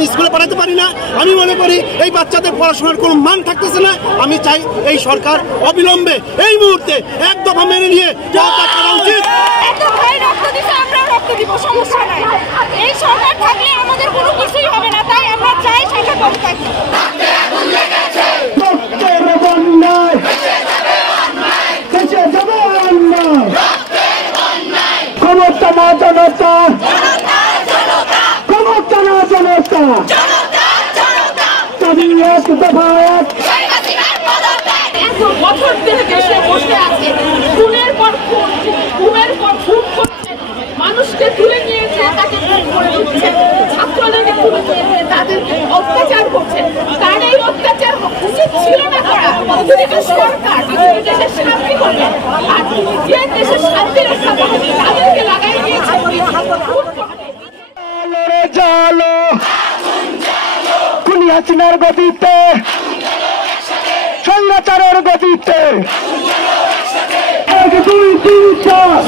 আমি স্কুলে পাঠাতে পারি না। আমি মনে করি এই বাচ্চাদের পড়াশোনার কোনো মান থাকতেছে না। আমি চাই এই সরকার অবিলম্বে এই মুহূর্তে এক দফা মেনে নিয়ে পদত্যাগ করা উচিত। সমস্যা নাই, এই সরকার থাকলে আমাদের কোনো কিছুই হবে না, তাই আমরা চাই সরকার পদত্যাগ। বছর থেকে সে বসে আছে, খুনের পর খুন, খুনের পর খুন করছে, মানুষকে তুলে নিয়েছে, তাকে খুন করে দিচ্ছে, ছাত্রলীগকে তুলে নিয়েছে, তাদেরকে অত্যাচার করছে। তার এই অত্যাচার উচিত ছিল না করা। তিনি তো সরকার, তিনি দেশের শান্তি করবে, আর যে দেশের শান্তি রক্ষা করবে তাদেরকে লাগাই দিয়েছে। হাসিনার গতিতে, স্বৈরাচারের গতিতে, দুই তিন চার